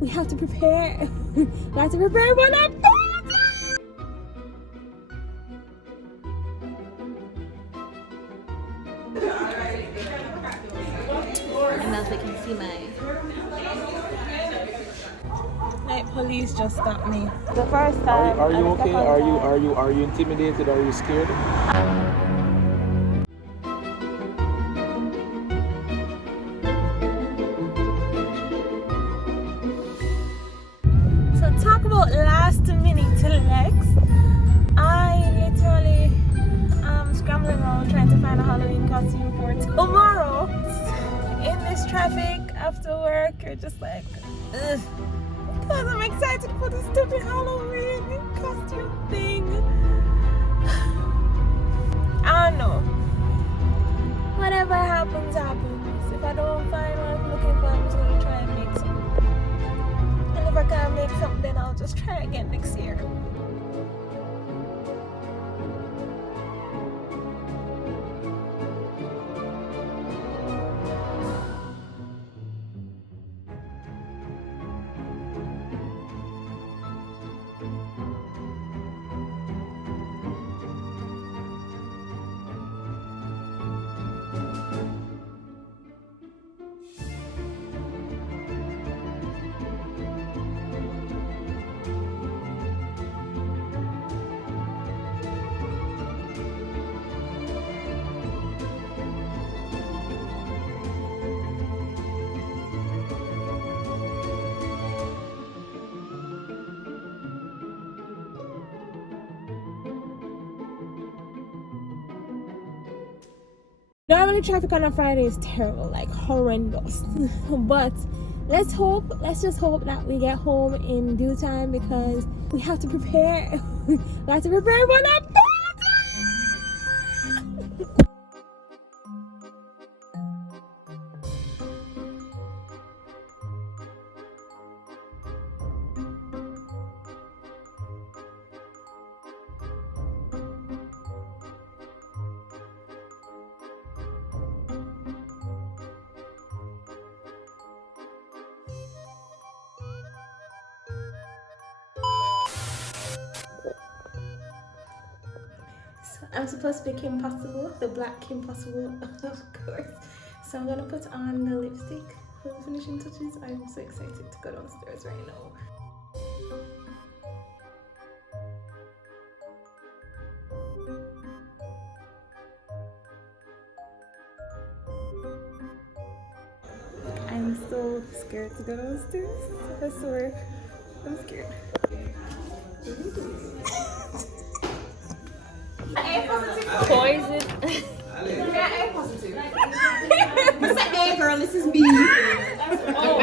We have to prepare. We have to prepare for that party. And now they can see my... Like police just stopped me. The first time. Are you okay? Are you intimidated? Are you scared? So talk about last minute Lex. I literally scrambling around trying to find a Halloween costume for tomorrow. In this traffic after work, you're just like, ugh. Because I'm excited for this stupid Halloween costume thing. I don't know. Whatever happens, happens. If I don't find what I'm looking for, I'm just going to try and make something. And if I can't make something, then I'll just try again next year. Normally traffic on a Friday is terrible, like horrendous. But let's just hope that we get home in due time because we have to prepare. We have to prepare for that party. I'm supposed to be Kim Possible, the black Kim Possible, of course. So I'm gonna put on the lipstick for the finishing touches. I'm so excited to go downstairs right now. I'm so scared to go downstairs. I swear, I'm scared. Poison. Yeah, A positive. What's that A girl? This is me. Oh.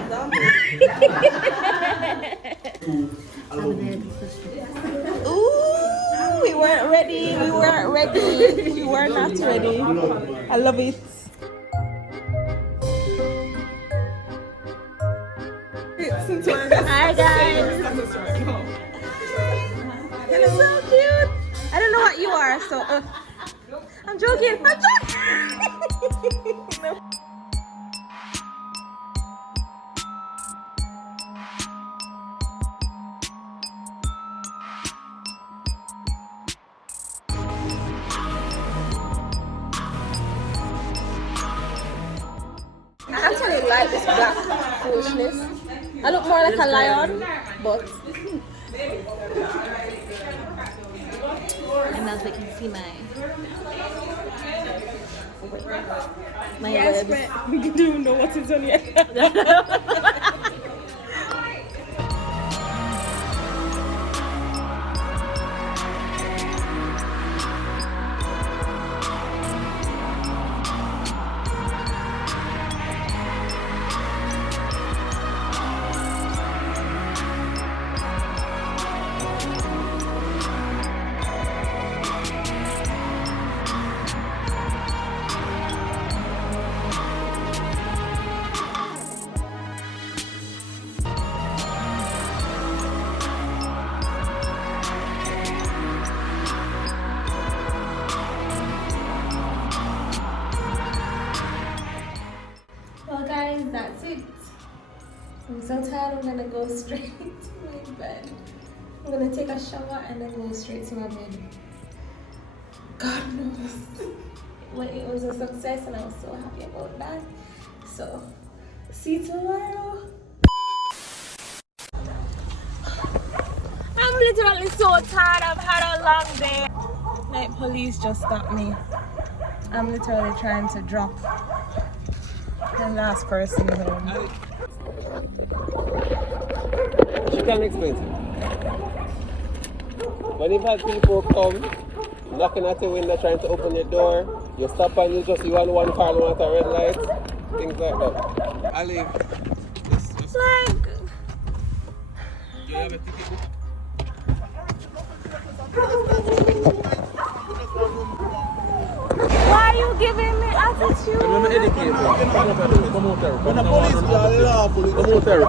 Wow. Ooh, we weren't ready. We weren't ready. We were not ready. I love it. Hi guys. You're so cute. I don't know what you are, so I'm joking. I'm joking. No. I actually like this black foolishness. I look more like a lion, but And now they can see my yes, webs. we don't even know what is on here. guys, that's it. I'm so tired, I'm gonna go straight to my bed. I'm gonna take a shower and then go straight to my bed. God knows. Well, it was a success and I was so happy about that. So, see you tomorrow. I'm literally so tired. I've had a long day. Like, police just stopped me. I'm literally trying to drop the last person home. Chicken expensive. When you've had people come knocking at your window trying to open your door, you stop and you want one car, you want a red light, things like that. Ali, Like, do you have a ticket book? why are you giving me attitude? I'm educated. Come out there. When the police are lawful, come out there.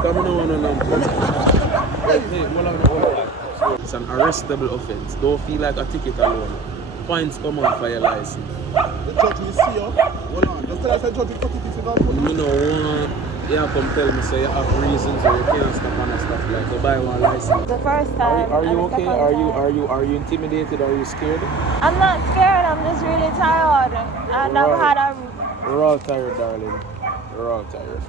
It's an arrestable offense. Don't feel like a ticket alone. Points come out for your license. The judge will see you. Hold on. Just tell us the judge will cut it if you don't put it. You know, yeah, come tell me, say you have reasons or you can't stop and stuff like to buy one license. The first time. Are you and the okay? second time. Are you intimidated? Are you scared? I'm not scared, I'm just really tired. And I've had a We're all tired, darling. We're all tired.